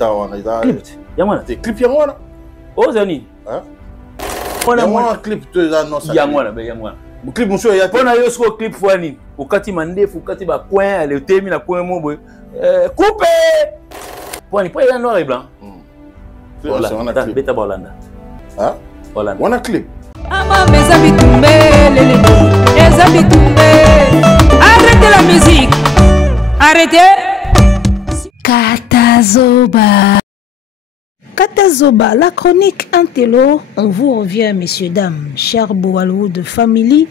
wana eza yangwana te clip yangwana ozani yangwana clip to eza non ça yangwana be yangwana clip monsieur ya pona yo siko clip fwani ukati mandefu ukati ba coin ale temi na coin mobo coupe poni po ya noir et blanc voilà beta Hollande hein Hollande wana clip ama meza bitumbe lele eza bitumbe arrêtez la musique arrêtez Katazoba Katazoba, la chronique Intello, on vous revient, messieurs, dames, chers Boalou de famille,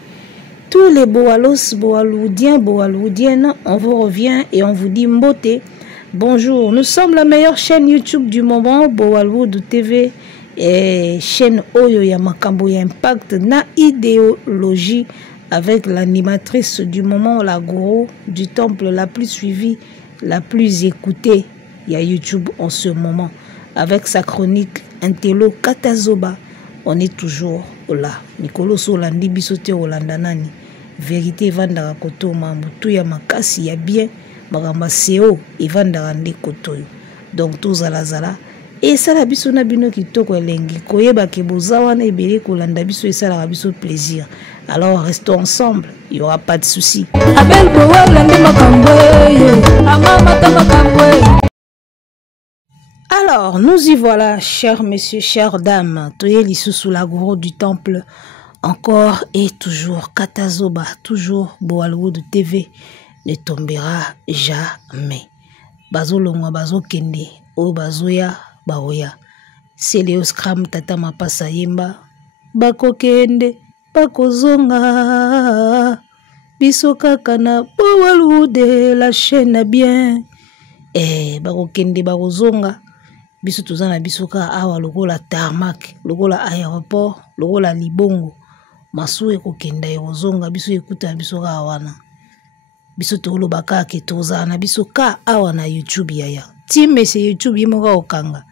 tous les Boalos, Boaloudiens, Boaloudiennes, on vous revient et on vous dit mbote. Bonjour, nous sommes la meilleure chaîne YouTube du moment, Boalou de TV, et chaîne Oyo Yamakambo Impact, na idéologie, avec l'animatrice du moment, la gourou du temple, la plus suivie, la plus écoutée, il y a YouTube en ce moment. Avec sa chronique Intello Katazoba, on est toujours là. Nicolo Solandi Bisote Olandanani. Vérité Vandara Koto Mamutu ya makasi ya bien. Magamba Seo Evandara Nde Kotoyo. Donc tous à la zala. Et ça la biso na bino kitoko elengi. Koyeba ke bozawana ebele kolanda biso et ça la biso plaisir. Alors restons ensemble, il n'y aura pas de souci. Abel Boalandi Makambwe. Amama Makambwe. Alors, nous y voilà, chers messieurs, chères dames. Toyeli sous la gourou du temple. Encore et toujours, Katazoba, toujours Boalou de TV, ne tombera jamais. Bazo longwa, bazo kende, o bazoya, baoya. C'est Léo Scram, tata mapasa yemba. Bako kende, bako zonga. Biso kakana, Boalou de la chaîne bien. Bako kende, bako zonga. Biso tozana bisoka awa lokola tarmac, lokola aéroport, lokola libongo. Masu ekokenda yozonga biso ekuta bisoka awana. Biso tolo baka ke tozana bisoka awa na YouTube yaya. Ti mese YouTube yimoka okanga.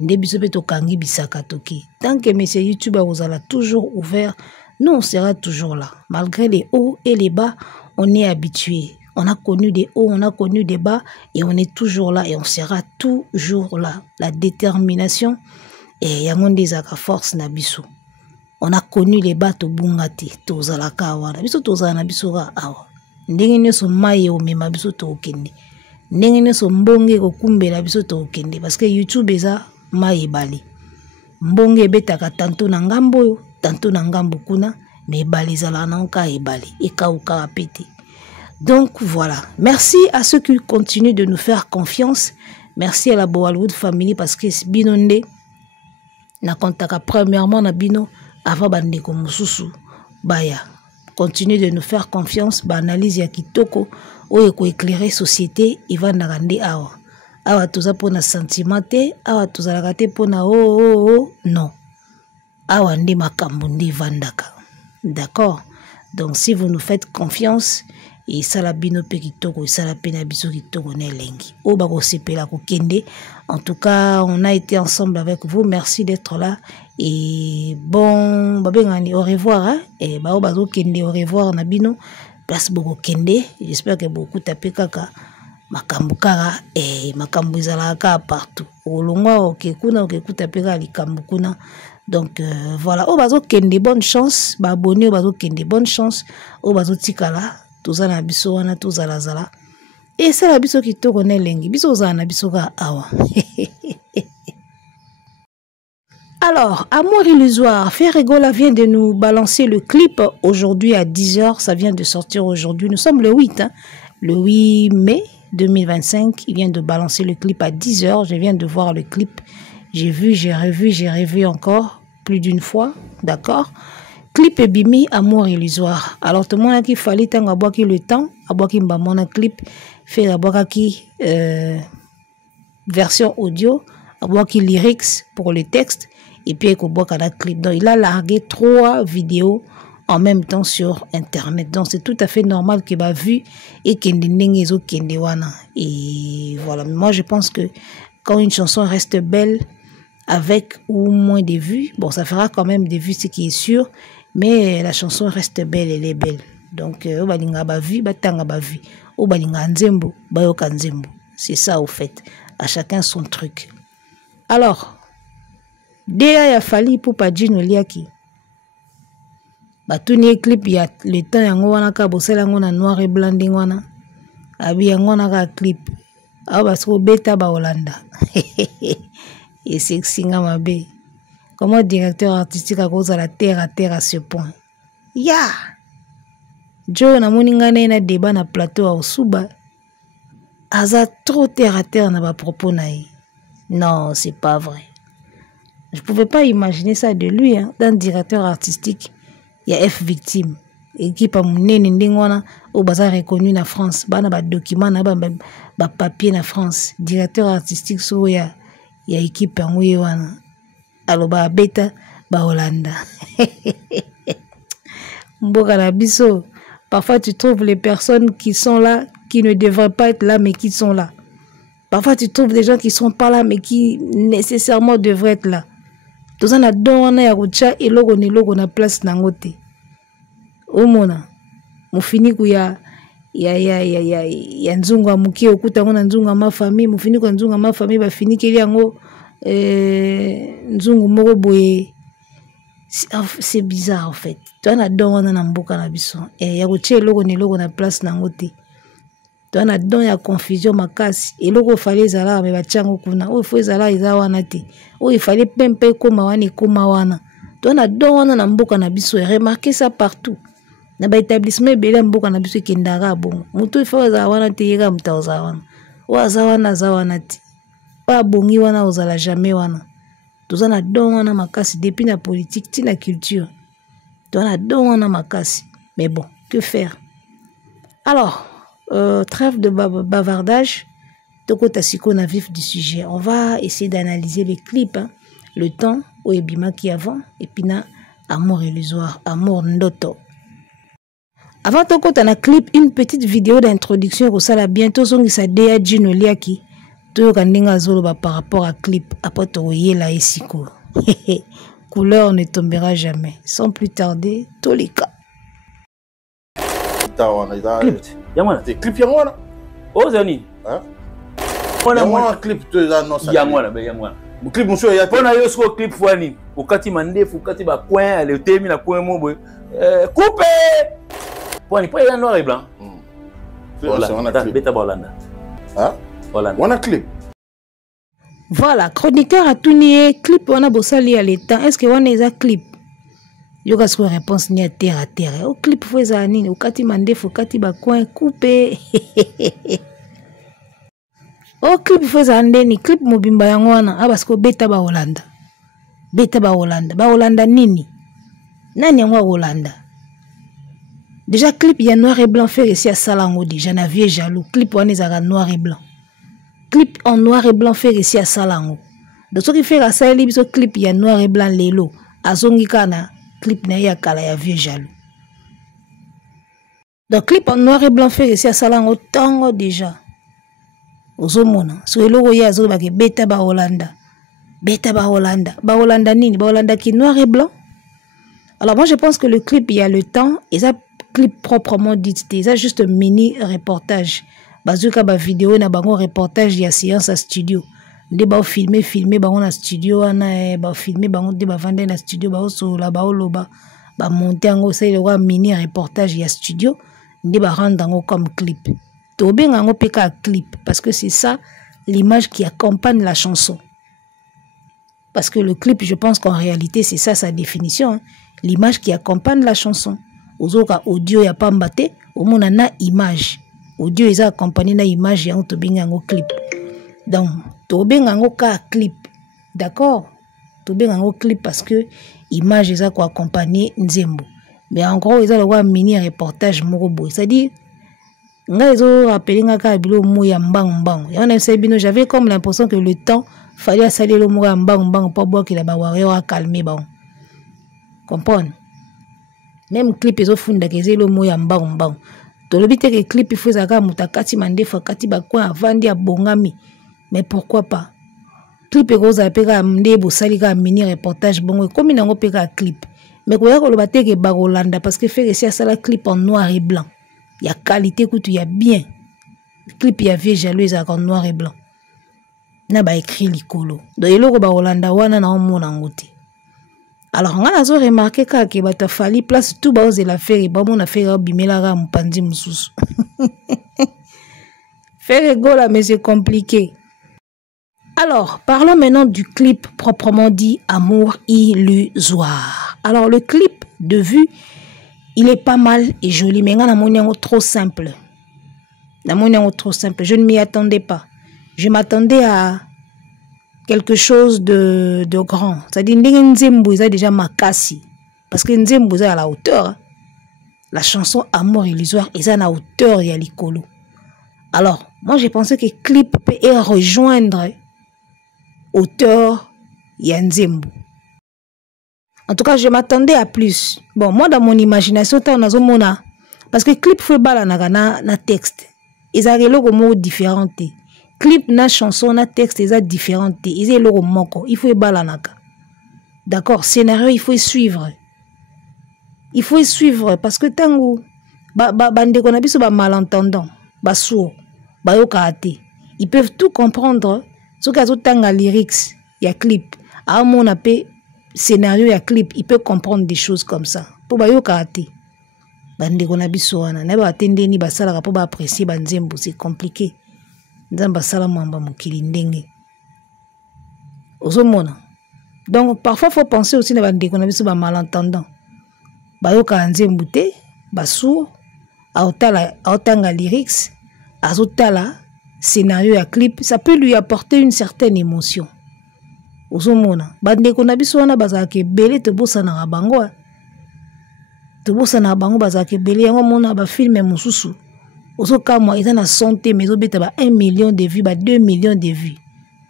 Nde biso pe tokangi bisaka toki. Tant que mese YouTube ozala toujours ouvert, nous on sera toujours là. Malgré les hauts et les bas, on est habitué. On a connu des hauts, on a connu des bas et on est toujours là et on sera toujours là. La détermination et yangondezaka force na biso. On a connu les bas to bungati, to zalaka wana. Biso to zana biso ga awa. Ndenge nyoso maye o mema biso to okende. Ndenge nyoso mbonge ko kumbela biso to okende parce que YouTube eza maye bali. Mbonge betaka tanto na ngambo yo, tanto na ngambo kuna, mais bali zala na nka e bali e ka uka apeti. Donc voilà, merci à ceux qui continuent de nous faire confiance. Merci à la Boalwood Family parce que binonde na kontaka premièrement na bino avant bande ko mususu baya. Continuez de nous faire confiance, ba analyse ya kitoko oyo ko éclairer société Ivan Narande awa. Awa toza pona sentimenté, awa toza la te pona non. Awa nde makambo nde vandaka. D'accord? Donc si vous nous faites confiance, et ça la bino pe kitoko, et ça la pena biso kitoko ne lengi. O bako sepela ko kende. En tout cas, on a été ensemble avec vous. Merci d'être là. Et bon, babengani au revoir hein. Et ba o bazo kende au revoir na bino. Place boko kende. J'espère que beaucoup tapé kaka makambu kara et makambu zalaka partout. Olongwa okekuna okekuta peka likambu kuna. Donc voilà, o bazo kende bonne chance, ba abonné o bazo kende bonne chance, o bazo tikala. Tozana biso wana tozala zala et ça la biso kitoko ne lengi biso zana biso ka awa. Alors Amour illusoire, Ferregola vient de nous balancer le clip aujourd'hui à 10h, ça vient de sortir aujourd'hui, nous sommes le 8 hein? Le 8 mai 2025, il vient de balancer le clip à 10h, je viens de voir le clip, j'ai vu, j'ai revu encore plus d'une fois, d'accord? Clip et bimi Amour illusoire. Alors tout le monde qu'il fallait tant avoir qui le temps, avoir qui mbamona clip, faire avoir qui version audio, avoir qui lyrics pour le texte et puis qu'on boit la clip. Donc il a largué 3 vidéos en même temps sur internet. Donc c'est tout à fait normal qu'il va vu et qu'il n'engezo kendewana. Et voilà, moi je pense que quand une chanson reste belle avec ou moins de vues, bon ça fera quand même des vues, ce qui est sûr. Mais la chanson reste belle, elle est belle. Donc, obalinga ba vu, batanga ba vu. Obalinga nzembo, bayoka nzembo. C'est ça au fait. À chacun son truc. Alors, Déa ya fali pour pas Jino Liaki. Batuni clip ya le temps yango wana ka bosela yango na noir et blanc wana. Abi yango na ka clip. Ah basko beta ba Hollanda. Et c'est singa mabe. Comment directeur artistique à cause de la terre à terre à ce point. Ya. Joe na moninga na débat na plateau à Osuba. Aza trop terre à terre na ba propos naï. Non, c'est pas vrai. Je pouvais pas imaginer ça de lui, hein, d'un directeur artistique. Il y a F victime. Équipe à mon ndingwana au bazar reconnu na France. Bana ba document na ba papier na France. Directeur artistique so ya équipe en wana. Alors ba beta ba Hollanda. Mboka na biso. Parfois tu trouves les personnes qui sont là, qui ne devraient pas être là, mais qui sont là. Parfois tu trouves des gens qui sont pas là, mais qui nécessairement devraient être là. Tout ça na dona ya kucha eloko ni logo na place na ngote. Omona. Mufini ku ya nzungu amukie okuta ngona nzungu ma famille, mufini ku nzungu ma famille ba fini keli yango nzungu moko boye. C'est bizarre en fait. Tu as dona na mboka na biso. Ya kucha eloko ni logo na place na ngote. Tu as don ya confusion makasi. Eloko fallait zala me bachango kuna. O faut zala eza wana te. O il fallait pempe koma wana. Tu as don wana na mboka na biso. Remarquez ça partout. Na ba établissement ebele mboka na biso kendara bon. Mutu il faut za wana te yega mta za wana. Wa za wana te. Pa bongi wana ozala jamais wana. Tu as don wana makasi depuis na politique ti na culture. Tu as don wana makasi. Mais bon, que faire? Alors, trêve de bavardage, toko tasiko na vif du sujet. On va essayer d'analyser les clips, hein, le temps au ebima qui avant et puis na amour illusoire, amour ndoto. Avant toko tana clip une petite vidéo d'introduction au sala bientôt songi sa Déa Jino Liaki to kandinga zolo ba par rapport à clip après to yela esiko. Couleur ne tombera jamais. Sans plus tarder, Tolika. Clip. Yamwana. Clip yamwana. Oh Zani. Hein? Yamwana clip tu annonces. Yamwana be yamwana. Clip monsieur ya. Pona yo sko clip fwani. Ukati mandefu ukati ba coin le temi na coin mobo. Coupe. Poni pas noir et blanc. Voilà, on a beta Hollanda. Hein? Hollanda. On a clip. Voilà, chroniqueur a tout nié, clip on a bossali à l'état. Est-ce que on a des clips? Yoga soit réponse ni à terre. Au clip faut ça nini, au kati mandef, au kati ba coin coupé. Au clip faut ça ndeni, clip mobimba yangwana, ah parce que beta ba Hollanda. Beta ba Hollanda. Ba Hollanda nini? Nani yangwa Hollanda? Déjà clip y a noir et blanc fait ici à Salango déjà na vieux jaloux. Clip on est à noir et blanc. Clip en noir et blanc fait ici à Salango. Donc ce qui fait à ça il clip y a noir et blanc lelo. Azongi kana clip na ya kala ya vieux jaloux. Donc clip en noir et blanc fait ici à Salango tango déjà. Ozomona. So eloko ya zo ba ke beta ba Hollanda. Beta ba Hollanda. Ba Hollanda nini? Ba Hollanda qui noir et blanc. Alors moi je pense que le clip il y a le temps et ça clip proprement dit c'est ça juste un mini reportage. Bazuka ba vidéo na bango reportage il y a séance à studio. Nde ba filmer bango na studio ana ba filmer bango de ba vendre na studio ba so la ba loba ba monter ngo c'est le mini reportage il y a studio nde ba rendre ngo comme clip. To benga ngo peka clip parce que c'est ça l'image qui accompagne la chanson. Parce que le clip je pense qu'en réalité c'est ça sa définition, hein. L'image qui accompagne la chanson. Ozoka audio ya pambate au mona na image. Audio est accompagné na image ya to benga ngo clip. Donc to benga ngo ka clip. D'accord? To benga ngo clip parce que image est accompagné nzembo. Mais en gros ils ont le mini reportage moko boy. C'est-à-dire nga ezo rappeler nga ka bilo mo ya mbang. Et on a bino j'avais comme l'impression que le temps fallait saler le mo ya mbang pour boire que la ba warrior a calmer bon. Comprendre? Même clip ezo funda ke zelo mo ya mbang. To lobi te que clip il faut zaka mutakati mandefa kati ba coin avandi a bongami. Mais pourquoi pas? Clip ezo peka ndebo salika mini reportage bongo comme nango peka clip. Mais koya ko loba te ke ba Hollanda parce que faire ici ça la clip en noir et blanc. Il y a qualité, il y a bien. Le clip, il y a vieux jaloux en noir et blanc. na ba écrit likolo donc eloko ba Holanda wana na omona ngote. Alors on a remarqué que ba ta fali place tout ba ozela faire ba mona faire bimela ga mpandi mususu. Faire gola mais c'est compliqué. Alors, parlons maintenant du clip proprement dit Amour illusoire. Alors, le clip de vue, il est pas mal et joli, mais il est trop simple. Trop simple. Je ne m'y attendais pas. Je m'attendais à quelque chose de grand. C'est-à-dire, Nzembo, il a déjà makasi. Parce que Nzembo, il est à la hauteur. La chanson Amour illusoire, il est à la hauteur, il y a l'icolo. Alors, moi, j'ai pensé que le clip peut rejoindre auteur Yanzembo. En tout cas, je m'attendais à plus. Bon, moi, dans mon imagination, parce que clip fait bala na texte. Ils ont des mots différents. Clip na chanson na texte, ils ont différents. Ils ont des mots. Il faut bala naka. D'accord, scénario, il faut suivre. Il faut suivre parce que tango bande qu'on a biso ba malentendant, ba sourd, ba yokaate. Ils peuvent tout comprendre. Ce cas où tanga lyrics, il y a clip. À mon appel scénario, il y a clip. Il peut comprendre des choses comme ça. Pour bayo karaté. Bande qu'on a bisoana. N'a pas attendu ni basala pour apprécier banzembo. C'est compliqué. Nzamba sala mamba mukili ndenge. Ozomona. Donc parfois faut penser aussi na bande qu'on a biso ba malentendant. Bayo kanzembo te, basour, aotanga lyrics, azotala scénario à clip, ça peut lui apporter une certaine émotion. Ozomona, bande ko na biso wana bazake belé te bossa na bango. Te bossa na bango bazake belé yango mona ba film mususu. Ozoka moi eza na santé mais obeta ba 1 million de vues, ba 2 millions de vues.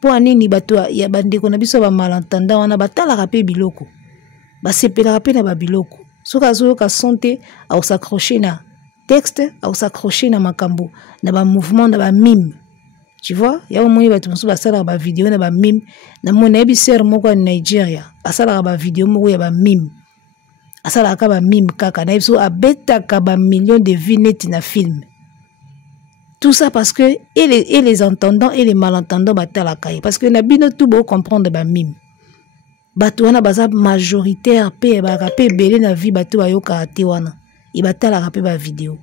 Po anini bato ya bande ko na biso ba malentendant wana batala rapé biloko. Ba sepela rapé na ba biloko. Soka zo ka santé au s'accrocher na texte au s'accrocher na makambo na ba mouvement na ba mime. Tu vois, il y a un moment où tu vas faire des vidéos na ba mime na mon ébiser moko en Nigeria asala ba vidéo moko ya ba mime asala ka ba mime kaka na biso abeta ka ba millions de vues net na film. Tout ça parce que et les entendants et les malentendants batala kai parce que na bino tout beau comprendre ba mime. Bato wana baza majoritaire pe ba rapé belé na vie bato ayoka ate wana. Il batala rapé ba vidéo.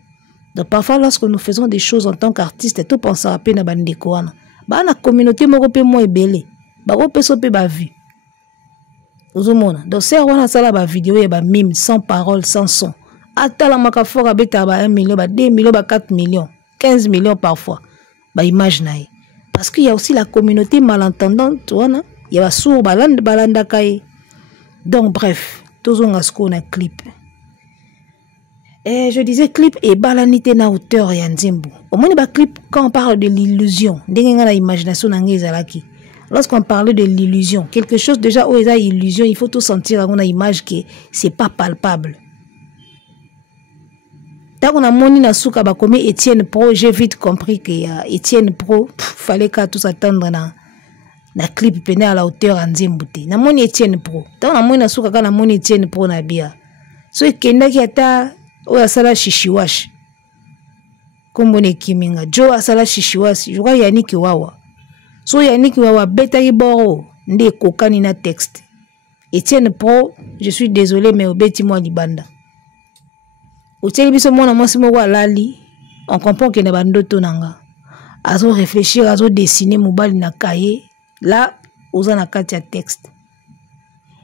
Donc parfois lorsque nous faisons des choses en tant qu'artistes, tout pense à peine à bandeko wana. Ba na communauté moko pe mo ebelé. Ba ko peso pe ba vie. Ozomona. Donc c'est wana sala ba vidéo et ba mime sans parole, sans son. Atala makafora beta ba 1 million, ba 2 millions, ba 4 millions, 15 millions parfois. Ba image nae. Parce qu'il y a aussi la communauté malentendante, wana. Il y a sourd balanda kaye. Donc bref, tozonga sko na clip. Et je disais clip et balanité na hauteur ya Nzembo. Au moins ba clip quand on parle de l'illusion, ndenge na imagination na ngezalaki. Lorsqu'on parle de l'illusion, quelque chose déjà où il y a illusion, il faut tout sentir dans une image qui c'est pas palpable. Tant qu'on a moni na souka ba comme Étienne Pro, j'ai vite compris que Étienne Pro fallait qu'à tout s'attendre na clip pené à la hauteur en Nzembo te. Na moni Étienne Pro. Tant on a moni na souka ka na moni Étienne Pro na bia. So kenda ki ata o asala shishiwash. Kombone kiminga jo asala shishiwash. Je crois Yannick Wawa. So Yannick Wawa beta iboro nde kokani na texte. Étienne Pro, je suis désolé mais obeti moi libanda. Otieli biso mona mwasi moko alali, on comprend que ne bandoto nanga. Azo réfléchir, azo dessiner mobali na cahier, là oza na kati ya texte.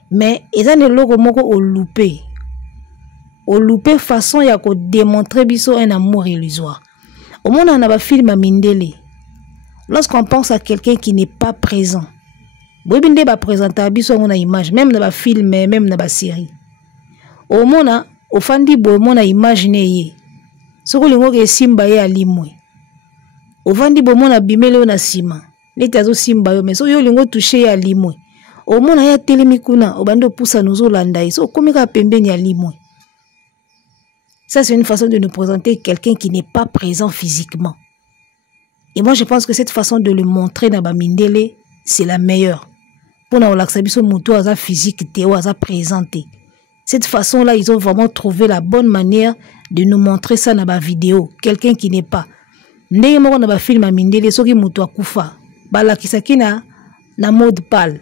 Mais eza ne logo moko o loupé. O loupé façon ya ko démontrer biso un amour illusoire. Au monde on a ba film à mindele. Lorsqu'on pense à quelqu'un qui n'est pas présent, bobinde ba présenter biso on a image, même dans ba film, même dans ba série. Au monde au fandi bo mona imaginer ye. Soko lingo ke simba ye alimwe. Au fandi bo mona bimele na sima. Leta zo simba yo mais so yo lingo toucher ye alimwe. Au mona ya telemi kuna obando poussa nozo landa so komika pembeni alimwe. Ça c'est une façon de nous présenter quelqu'un qui n'est pas présent physiquement. Et moi je pense que cette façon de le montrer na ba mindele c'est la meilleure. Pour na olaksa biso muto aza physique te ou aza présenté. Cette façon-là, ils ont vraiment trouvé la bonne manière de nous montrer ça dans la vidéo. Quelqu'un qui n'est pas. Ndenge moko na ba film a mindele soki muto akufa. balakisaki na mode pâle.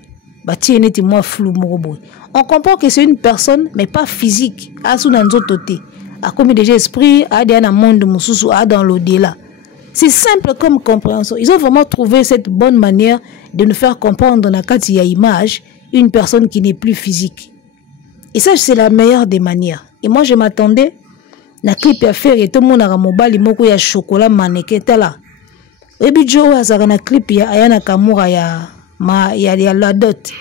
On comprend que c'est une personne, mais pas physique. A comme déjà esprit, a dans monde dans l'au-delà. C'est simple comme compréhension. Ils ont vraiment trouvé cette bonne manière de nous faire comprendre dans la image une personne qui n'est plus physique. Et ça, c'est la meilleure des manières. Et moi, je m'attendais na clip à faire et tout le monde a mobile moko ya chocolat mannequin là. Et puis Joe a na clip ya Aya Nakamura ya la dot.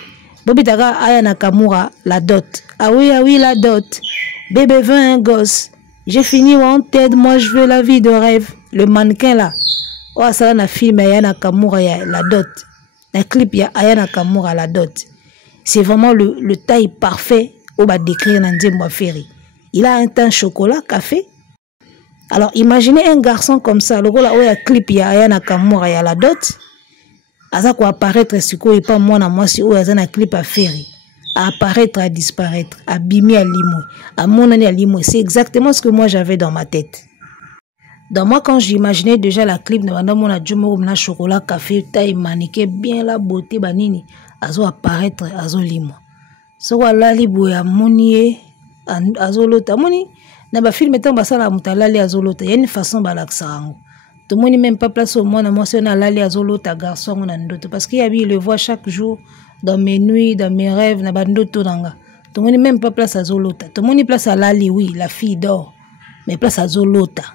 Bobi Taga Aya Nakamura la dot. Ah oui la dot. Bébé veut un gosse. J'ai fini en tête, moi je veux la vie de rêve. Le mannequin là. Oh ça na film Aya Nakamura ya la dot. La clip ya Aya Nakamura la dot. C'est vraiment le taille parfait au bas décrire dans Nzembo Ferry. Il a un teint chocolat, café. Alors, imaginez un garçon comme ça. Le gars, où il y a un clip, il y a Aya Nakamura, il y a la dot. Ça quoi apparaître, c'est quoi, il pas moi, si il y a un clip à faire. À apparaître, à disparaître, à bimer à limo, à mon année à limo. C'est exactement ce que moi j'avais dans ma tête. Donc, moi, quand j'imaginais déjà la clip, de chocolat, café, taille, mannequin, bien la beauté, banini, à apparaître, à limo. Ce quoi là, libo, à monier. Azolota moni na ba film etant basala mutalali azolota il y a une façon balaksango tout le monde même pas place au moins na moi c'est na lali azolota garçon na ndoto parce qu'il y a il le voit chaque jour dans mes nuits dans mes rêves na bandoto nanga tout le monde même pas place azolota tout le monde place à lali oui la fille dort mais place azolota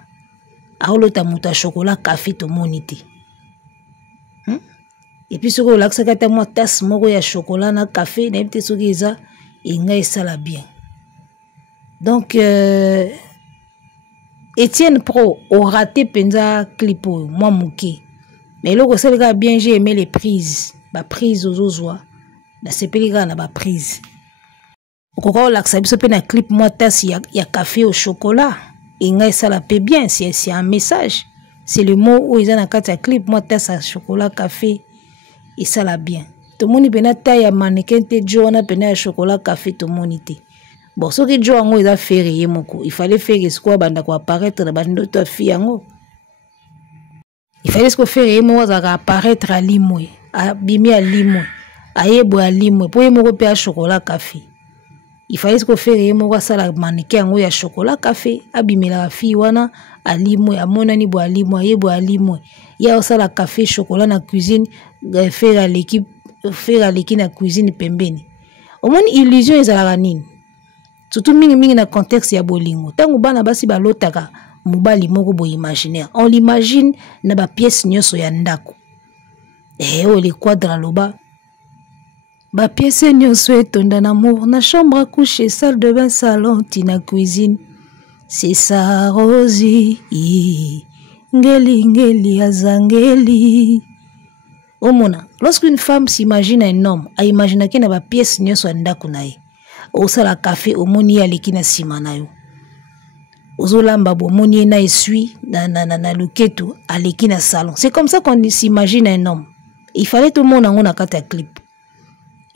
muta chocolat café tout le monde et puis ce que l'accès kata moi tasse moko ya chocolat na café na peut ce que ça et ngai ça la bien. Donc, Etienne Pro a raté Penza Clipo, moi mouké. Mais là, c'est le gars bien, j'ai aimé les prises. La prise aux ozois. La CPLGA n'a pas prise. Au cas où l'accepte, ce un clip, moi, tasse, il y a café au chocolat. Et ça la paie bien, c'est un message. C'est le mot où ils ont un clip, moi, tasse à chocolat, café. Et ça la bien. Tout le monde est taille à mannequin, on a peine chocolat, café, tout le monde était. Bon, ce qui joue en haut, il fallait faire ce qu'on a apparaître dans notre fille en haut. Il fallait ce qu'on fait, apparaître à Limoy, à Bimi à Limoy, à Yebo à Limoy, pour y à chocolat café. Il fallait ce qu'on fait, ça la mannequin en haut, à chocolat café, à Bimi la fille, wana, à Limoy, à Monani bo à Limoy, Yebo à Limoy. Il y a aussi la café, chocolat dans la cuisine, faire à l'équipe dans la cuisine pembeni. Au moins, illusion est à la ranine. Surtout mingi na contexte ya bolingo tangu bana basi balotaka mubali moko bo imaginaire on l'imagine na ba pièce nyoso ya ndako les quadres loba ba pièce nyoso etonda na amour na chambre à coucher salle de bain salon tina cuisine c'est ça Rosie ngeli azangeli omona lorsqu'une femme s'imagine un homme a imaginer que na ba pièce nyoso ya ndako nae au sala café au moni ya lekina simana yo ozolamba bo moni na esui na luketo à lekina salon. C'est comme ça qu'on s'imagine un homme. Il fallait tout le monde en a kata clip.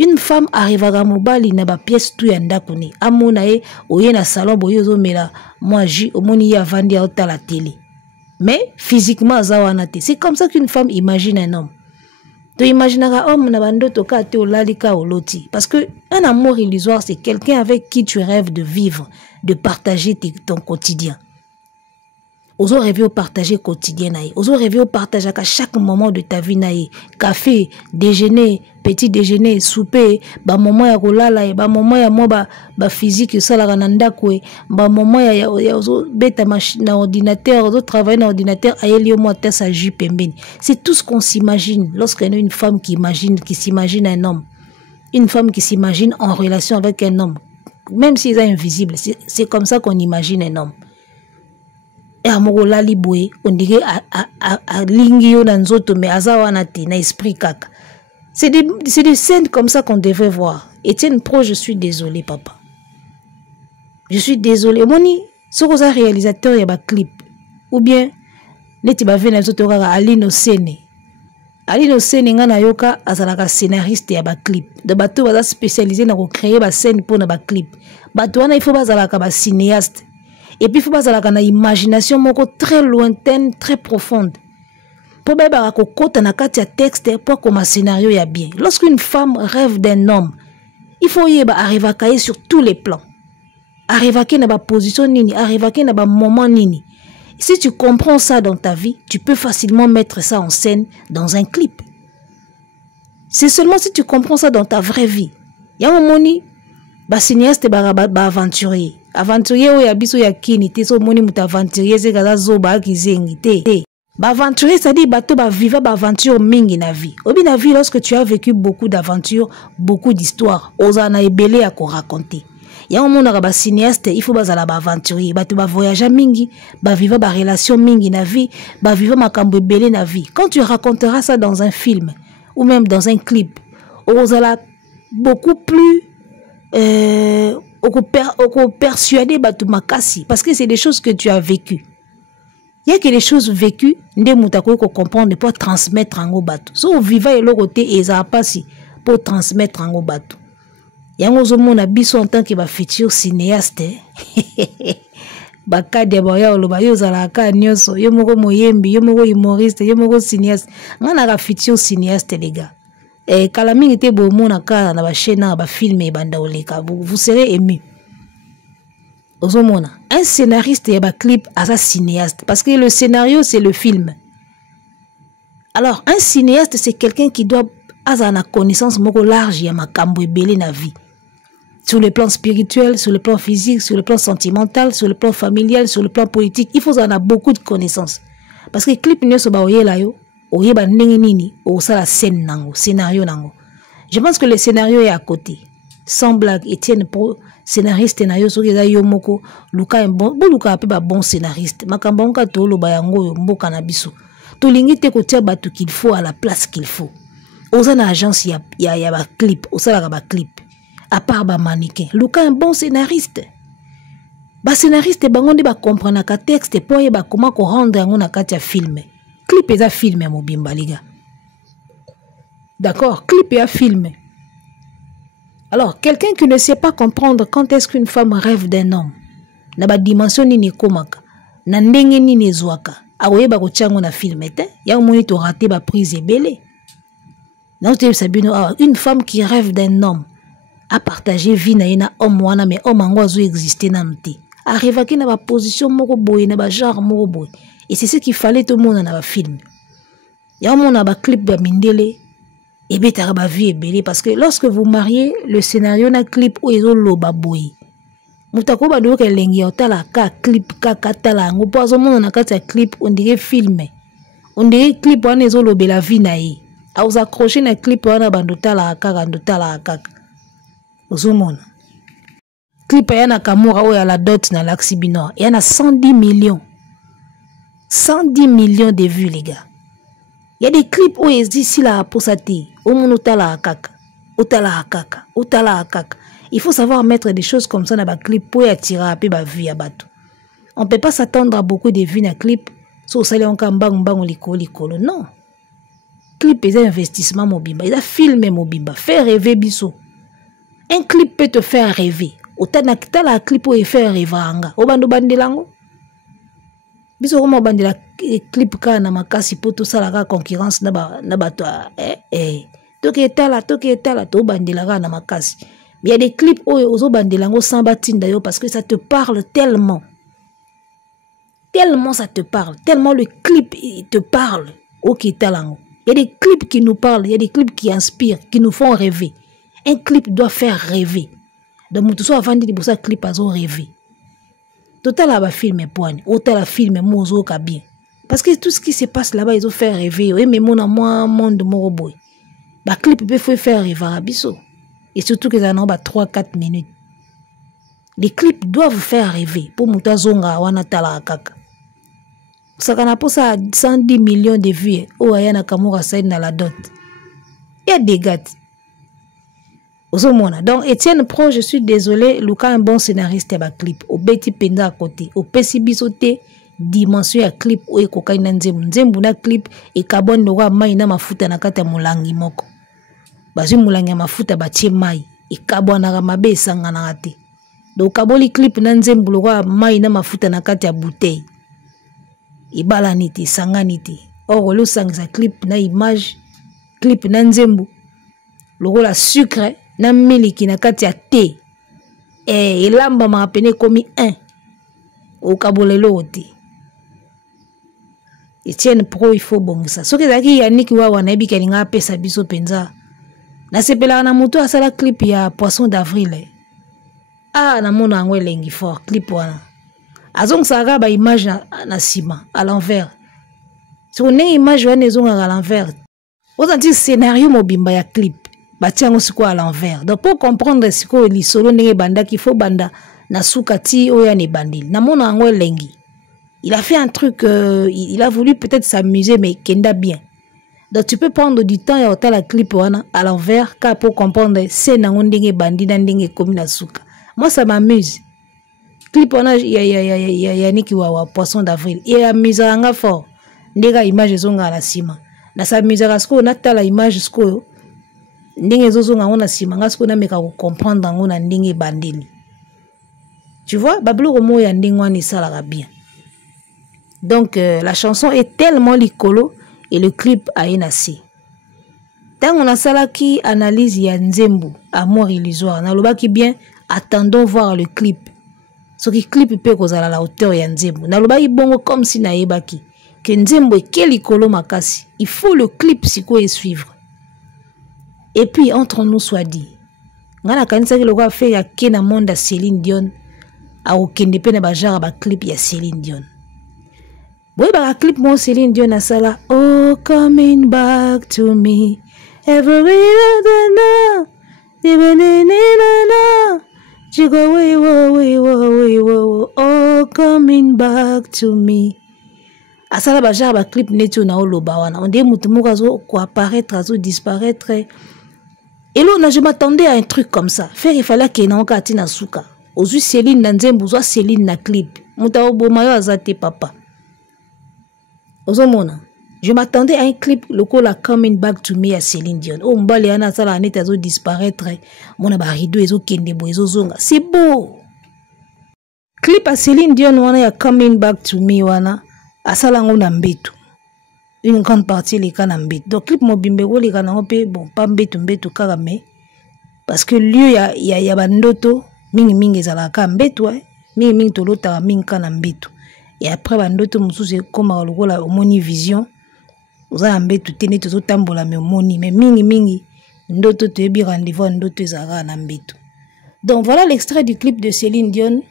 Une femme arrive à mobali na ba pièce tout ya ndako ne amona e oye na salon boyo zomela moi ji au moni ya vandi à la télé mais physiquement zawana te. C'est comme ça qu'une femme imagine un homme. Tu imagineras homme na bando toka te olalika oloti parce que un amour illusoire c'est quelqu'un avec qui tu rêves de vivre, de partager ton quotidien. Oso rêver au partager quotidien naïe. Oso rêver au partager à chaque moment de ta vie naïe. Café, déjeuner, petit déjeuner, souper, ba moment ya kolala, ba moment ya mo ba physique ça la nanda kwe, ba moment ya oso beta machine na ordinateur, oso travailler na ordinateur ayeli mo ta sa ju pembeni. C'est tout ce qu'on s'imagine lorsqu'il y a une femme qui s'imagine un homme. Une femme qui s'imagine en relation avec un homme. Même s'il est invisible, c'est comme ça qu'on imagine un homme. Et à Mogolali Boé, on dirait à Lingio Nanzoto, mais à Zawanate, na esprit kaka. C'est des scènes comme ça qu'on devrait voir. Etienne Pro, je suis désolé, papa. Je suis désolé. Moni, ce que ça réalisateur, il y a un clip. Ou bien, les tibavés Nanzoto, Aline Osene. Aline Osene, ngana yoka, azalaka scénariste, il y a un clip. De bateau, va spécialisé dans créer une scène pour un clip. Bateau, il faut bazalaka ba cinéaste. Et puis, il faut pas avoir une imagination très lointaine, très profonde. pour beba kokota na kati ya texte pour comme scénario ya bien. Lorsqu'une femme rêve d'un homme, il faut y arriver à cailler sur tous les plans. Arriver à na ba position nini, arriver à na ba moment nini. Si tu comprends ça dans ta vie, tu peux facilement mettre ça en scène dans un clip. C'est seulement si tu comprends ça dans ta vraie vie. Ya moni ba cinéaste ba aventurier. Aventurier o ya biso ya kini te so moni muta aventurier se kaza zo ba kizengi te. Ba aventurier ça dit bato ba vivre ba aventure mingi na vie. Obi na vie lorsque tu as vécu beaucoup d'aventures, beaucoup d'histoires, ozana ebele à ko raconter. Ya mona ba cinéaste, il faut bazala ba aventurier, bato ba voyager mingi, ba vivre ba relation mingi na vie, ba vivre makambo ebele na vie. Quand tu raconteras ça dans un film ou même dans un clip, ozala beaucoup plus persuadé bato makasi parce que c'est des choses que tu as vécues. Il y a que les choses vécues, nde mutako ko comprendre pour transmettre en bato. So viva et l'autre et ça passe pour transmettre en bato. Yango zo mona biso en tant que ba futur cinéaste. Ba kade ba ya oloba yo zala ka nyoso, yo moko moyembi, yo moko humoriste, yo moko cinéaste. Ngana ka futur cinéaste les gars. Et quand la mine était beau mona ka na ba chaîne na ba film et banda oleka, vous serez ému. Un scénariste et un clip à sa cinéaste. Parce que le scénario, c'est le film. Alors, un cinéaste, c'est quelqu'un qui doit avoir une connaissance beaucoup large et makambo ebele na vie. Sur le plan spirituel, sur le plan physique, sur le plan sentimental, sur le plan familial, sur le plan politique. Il faut en avoir beaucoup de connaissances. Parce que clip ne se ba oye la yo, oye ba ndenge nini, o sa la scène nango, scénario nango. Je pense que le scénario est à côté. Sans blague, Etienne Pro, scénariste na yo soki za yo moko, luka bon, luka ape ba bon scénariste. Makamba onka to lo ba yango yo mboka na biso. To lingi te ko tia batu qu'il faut à la place qu'il faut. Oza na agence ya ba clip, osala ka ba clip. À part ba mannequin, luka un bon scénariste. Ba scénariste bango nde ba comprendre ka texte po ye ba comment ko rendre yango na kati ya film. Clip eza film ya mobimba liga. D'accord, clip ya film. Alors, quelqu'un qui ne sait pas comprendre quand est-ce qu'une femme rêve d'un homme, na ba dimension nini komaka, na ndenge nini zwaka, awoye ba ko tiango na film ete, ya moni to raté ba prise ebele. Non te sabino une femme qui rêve d'un homme a partagé vie na ina homme wana mais homme ango azo exister na mti. Arrive ki na ba position moko boye na ba genre moko boye. Et c'est ce qu'il fallait tout le monde na ba film. Ya mona ba clip ba mindele. Et bien, tu as vie belle parce que lorsque vous mariez, le scénario na clip ou ils ont loba boy. Moutako ba do ke lengi otala ka clip ka katala ngo pozo mona na kati ya clip on dirait film. On dirait clip wana ezo lobe la vie na ye. A vous accrocher na clip wana bandotala ka ndotala ka. Ozomona. Clip yana Kamura ou ya la dot na l'Axibino. Il y en a 110 millions. 110 millions de vues les gars. Il y a des clips où ils disent si la posati, au monde otala kaka, otala kaka, otala kaka. Il faut savoir mettre des choses comme ça dans les clips pour attirer un peu la vie à bateau. On ne peut pas s'attendre à beaucoup de vues dans les clips. So ça les on kambang bang likolo. Non. Clip est un investissement mobimba. Il a filmé mobimba. Faire rêver biso. Un clip peut te faire rêver. Otana la clip pour faire rêver anga. Obando bandelango. Biso comment bandela clip ka na makasi pour tout ça la concurrence na ba toi toke etala to bandela ka na makasi. Il y a des clips où ozo bandelango sans batinda yo parce que ça te parle tellement ça te parle tellement le clip te parle OK talango. Il y a des clips qui nous parlent, il y a des clips qui inspirent, qui nous font rêver. Un clip doit faire rêver. Donc tout ça avant de pour ça clip azo rêver. Total à film poigne, autant la film mozo ka bien. Parce que tout ce qui se passe là-bas, ils ont fait rêver. Et mais mon amour, monde moroboy. Bah clip peut faire rêver à biso. Et surtout que ça n'en pas 3-4 minutes. Les clips doivent faire rêver pour muta zonga wana tala kaka. Ça kana pour ça 110 millions de vues. Oh ayana Kamura Saïd na la dot. Il y a des gars. Donc Etienne Pro, je suis désolé, Luka un bon scénariste et clip. Au Betty Penda à côté, au Pessi Bisoté, dimension ya clip ou ekokai na nzembu na clip et kabon no wa mai na mafuta na kata mulangi moko. Bazi mulangi mafuta batie mai e kabona ga mabe sanga na ate. Donc kaboli clip na nzembu wa mai na mafuta na kata ya bouteille. Ibala niti sanga niti. or le sangisa clip na image clip na nzembo lokola sucre na miliki na kati ya thé elamba ma pene komi 1 au kabolelo te Etienne Pro il faut bongisa soki ezalaki Yannick Wawa nayebi ke alinga apesa biso mpenza nasepelaka na moto asala clip ya poisson d'avril namona yango elengi fort clip wana azongisaka ba image na nsima à l'envers soki ndenge image wana ezongaka à l'envers ozanti scénario mobimba ya clip batia yango sikoyo à l'envers donc pour comprendre sikoyo lisolo ndenge ebandaki il faut banda na suka ti oyo ana ebandeli namona yango elengi. Il a fait un truc, il a voulu peut-être s'amuser, mais kenda bien. Donc tu peux prendre du temps et ôter la clip à l'envers, car pour comprendre c'est n'angondenge bandi n'andenge comme la souka. Moi ça m'amuse. Clip il y a Yannick Wawa poisson d'avril. Il amuse anga fort. Ndega image zonga la sima. Na s'amuse à ce qu'on a la image ce qu'on ndenge zonga on a sima. Nga ce qu'on a mais qu'à comprendre on a ndenge bandeli. Tu vois, bablo romo ya ndenge wani sala bien. Donc, la chanson est tellement licolo et le clip a énassé. Tant on a ça qui analyse Yanzembo, Amour illusoire, on a qui bien, attendons voir le clip. Ce qui clip peut causer à la hauteur Yanzembo. On a bon comme si na ebaki. Que Nzembo est quel licolo makasi. Il faut le clip si quoi suivre. Et puis, entre nous soit dit, on a quand même le roi fait ya kena monde à Céline Dion, a aucun dépend de bajar ba clip ya Céline Dion. Oui, bah, clip mon Céline Dion a ça là. Oh, coming back to me. Every day, you go way. Oh, coming back to me. A ça là, bah, j'ai un clip neto na oloba wana. On dit mutumoka zo quoi apparaître, zo disparaître. Et là, je m'attendais à un truc comme ça. Faire il fallait qu'il y ait un kati na suka. Ozu Céline na nzembo, zo Céline na clip. Muta obo mayo azate papa. Je m'attendais à un clip local Coming Back to Me à Céline Dion. Oh, mbali ana sala aneta zo disparaître. Mon abarido ezo kendebo ezo zonga. C'est beau. Clip à Céline Dion wana ya Coming Back to Me wana asala ngo na mbetu. Une grande partie les kana mbetu. Donc clip mobimbe go les kana pe bon pas mbetu kaka mais parce que lieu ya bandoto mingi ezalaka mbetu mingi tolota mingi kana mbetu. Et après, bandoto mususu comme la omoni vision. Vous avez un peu tout tenu tout tambola mais omoni mais mingi ndoto te bi rendez-vous ndoto ezara na mbetu. Donc voilà l'extrait du clip de Céline Dion.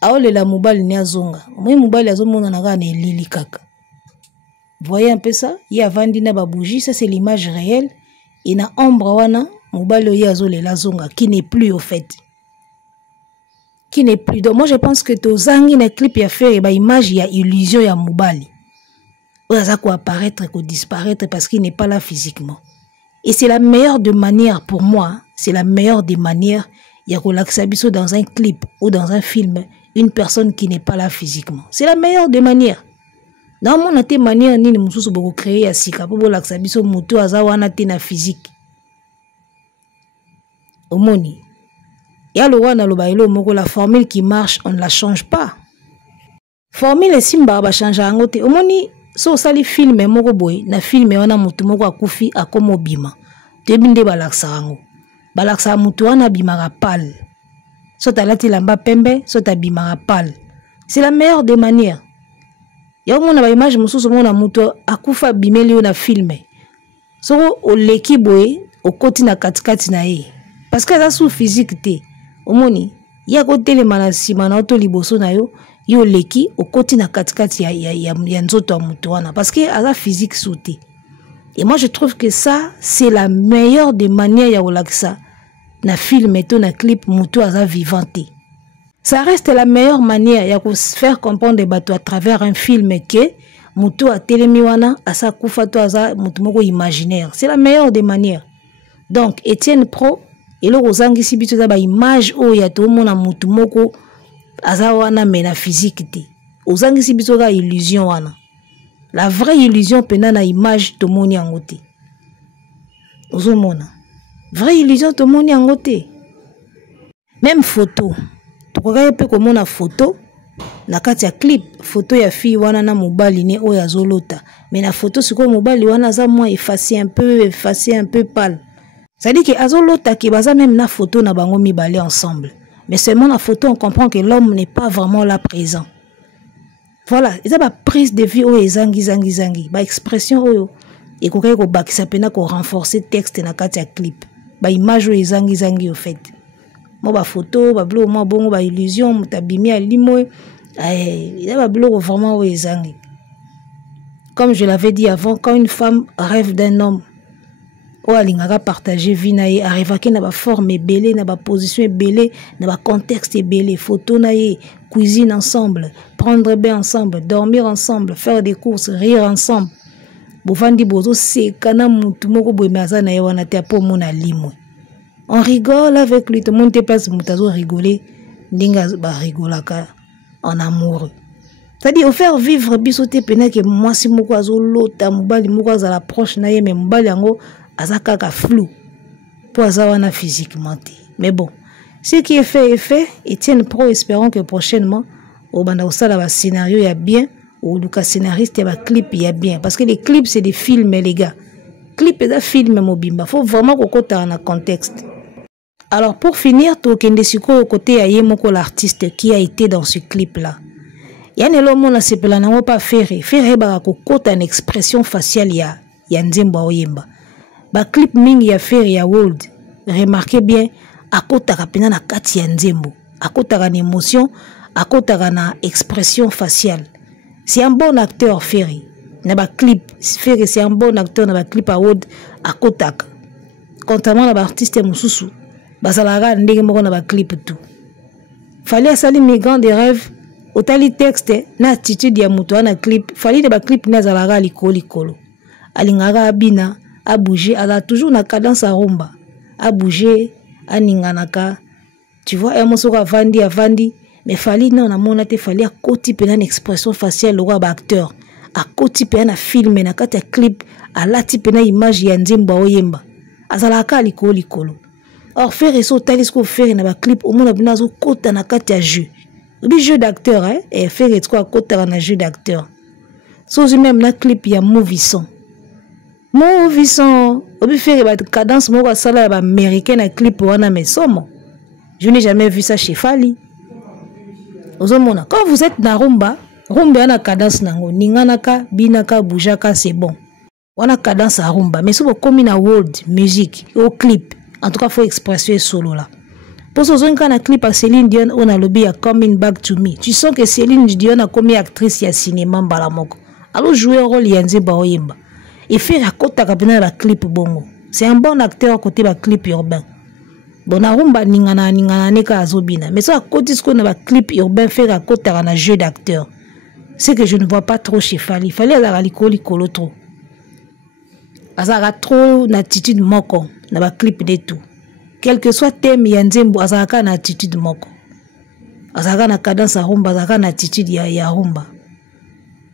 Aole la mobile ni azonga. Moi mobile azomona na ga na lili kaka. Voyez un peu ça? Il y a vandina ba bougie, ça c'est l'image réelle. Et na ombre wana mobile yo azole la zonga qui n'est plus au fait. Qui n'est plus. Donc moi je pense que tozangi na clip ya faire ba image ya illusion ya mobali. Oza ko apparaître ko disparaître parce qu'il n'est pas là physiquement. Et c'est la meilleure des manières pour moi, c'est la meilleure des manières ya ko laksa biso dans un clip ou dans un film une personne qui n'est pas là physiquement. C'est la meilleure des manières. Dans mon até manière ni mususu boko créer ya sika po laksa biso mutu aza wana te na physique. Omoni. Ya le wana lo bailo moko la formule qui marche, on ne la change pas. Formule simba ba change yango te. Omoni so sali film moko boy na film wana mutu moko akufi akomo bima. Te binde balaksa yango. Balaksa mutu wana bimaka pal. So talati lamba pembe, so ta bimaka pal. C'est la meilleure des manières. Ya mona ba image mususu mona mutu akufa bimeli na film. So o leki boy o koti na katikati na ye. Parce que ça sous physique te. Omoni, ya ko telema na sima na oto liboso na yo leki o koti na katikati ya nzoto mutu wana parce que ala physique sauté. Et moi je trouve que ça c'est la meilleure des manières ya olakisa na film et na clip mutu aza vivante. Ça reste la meilleure manière ya ko faire comprendre des bateaux à travers un film que mutu a telemi wana asa kufa to aza mutu moko imaginaire. C'est la meilleure des manières. Donc Etienne Pro et le rozangi si bitu za ba image o ya to mona mutu moko aza wana mena physique te. Ozangi si bitu ga illusion wana. La vraie illusion pena na image to moni yango te. Ozomona. Vraie illusion to moni yango te. Même photo. To koka pe ko mona photo na kati ya clip photo ya fille wana na mobali ne oyo azolota mais na photo siko mobali wana aza moins effacé un peu pâle. C'est-à-dire que azolota ki baza même na photo na bango mibale ensemble. Mais seulement la photo on comprend que l'homme n'est pas vraiment là présent. Voilà, ils ont ba prise de vue oyo zangi ba expression oyo et ko kay ko bakisa pena ko renforcer texte na kati ya clip. Ba image oyo zangi au fait. Mo ba photo ba blo mo bongo ba illusion mutabimi alimo il a ba blo vraiment oyo zangi. Comme je l'avais dit avant, quand une femme rêve d'un homme ou alingaka partager vie na ye arriva ke na ba forme belé na ba position belé na ba contexte belé photo na ye cuisine ensemble prendre bain ensemble dormir ensemble faire des courses rire ensemble bofandi bozo sekana mutu moko boye maza na ye wana te po mona limwe on rigole avec lui tout le monde te place mutazo rigoler ndinga ba rigolaka en amoureux. C'est-à-dire au faire vivre bisoté pena que moi si moko azo lota mobali moko azala proche na ye mais mobali yango azakaka flou pour azawana physiquement. Mais bon, ce qui est fait est fait. Etienne Pro espérons que prochainement au banda osala ba scénario ya bien ou Lucas scénariste ya ba clip ya bien parce que les clips c'est des films les gars. Clip et des films mobimba, faut vraiment kokota en contexte. Alors pour finir, tokende siko au côté ya yemoko l'artiste qui a été dans ce clip là. Yann elomo na sepela nango pa faire ba kokota une expression faciale ya nzembo oyemba. Ba clip mingi ya faire ya world. Remarquez bien akotaka pena na kati ya nzembo, akotaka na émotion, akotaka na expression faciale. C'est un bon acteur Ferry. Na ba clip Ferry c'est un bon acteur na ba clip à world akotaka. Contrairement na ba artiste mususu, bazalaka ndenge moko na ba clip tout. Fallait asali migrant des rêves. Otali texte na attitude ya mutu na clip fali de ba clip na zalaka likolo alingaka abina a bouger ala toujours na cadence à rumba a bouger aninganaka tu vois un morceau avandi mais fali non na mona te fali a koti pena na expression faciale le ba acteur a koti pena na film na kati ya clip a lati pena image ya nzembo oyemba azalaka likolo or faire so tali ce ko faire na ba clip au mona bina zo kota na kati ya jeu. Le jeu d'acteur, hein, et faire quoi côté un jeu d'acteur. Sauf même la clip il y a Movisson. Obi faire la cadence moi ça là américaine un clip wana mais somo. Je n'ai jamais vu ça chez Fali. Ozomona quand vous êtes na rumba na cadence nango ninganaka binaka boujaka c'est bon. Wana cadence à rumba mais si vous comme na world musique au clip en tout cas faut expresser solo là. Pour ce quand on a clip à Céline Dion, on a lobby à Coming Back to Me. Tu sens que Céline Dion a commis actrice ya cinéma balamoko. Alors jouer un rôle yanze baoyemba. Et faire à côté à la clip bongo. C'est un bon acteur à côté de clip urbain. Bon arumba ningana neka azobina. Mais ça à côté ce qu'on a clip urbain faire à côté à un jeu d'acteur. C'est que je ne vois pas trop chez Fali. Fali a la likolo trop. Azara trop d'attitude moko na ba clip de tout. Quel que soit thème ya nzembo azaka na attitude moko azaka na cadence à rumba azaka na attitude ya rumba.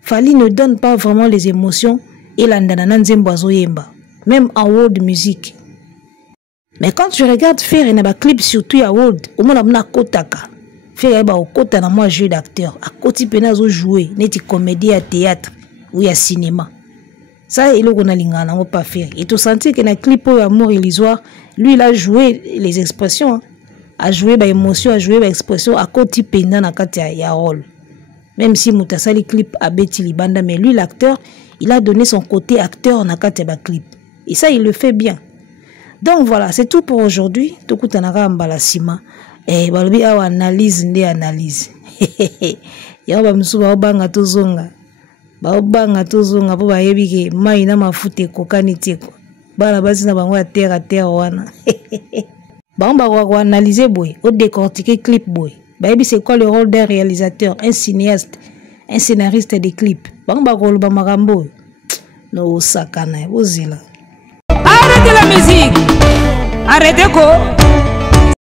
Fali ne donne pas vraiment les émotions et landana na nzembo azoyemba même en world musique. Mais quand tu regardes faire na ba clip surtout ya world au mona na kotaka faire ba okota na moi jeu d'acteur a koti pena zo jouer neti comédie à théâtre ou ya cinéma. Ça il a lingana on pas faire et tu sentir que na clip au amour illusoire lui il a joué les expressions hein. A joué ba émotion a joué ba expression à côté pena na kati ya rôle même si mutasali clip a beti libanda mais lui l'acteur il a donné son côté acteur na kati ba clip et ça il le fait bien. Donc voilà c'est tout pour aujourd'hui tokutanaka mbala sima et balobi awa analyse ya ba msuba obanga tozonga baobanga tozonga po bayebi ke mai na mafuta ekokani te ko bana basi na bango ya terre wana bamba kwa analyser boy au décortiquer clip boy bayebi c'est quoi le rôle d'un réalisateur, un cinéaste, un scénariste de clips bamba ko loba makambo no sakana ozila. Arrêtez la musique, arrêtez ko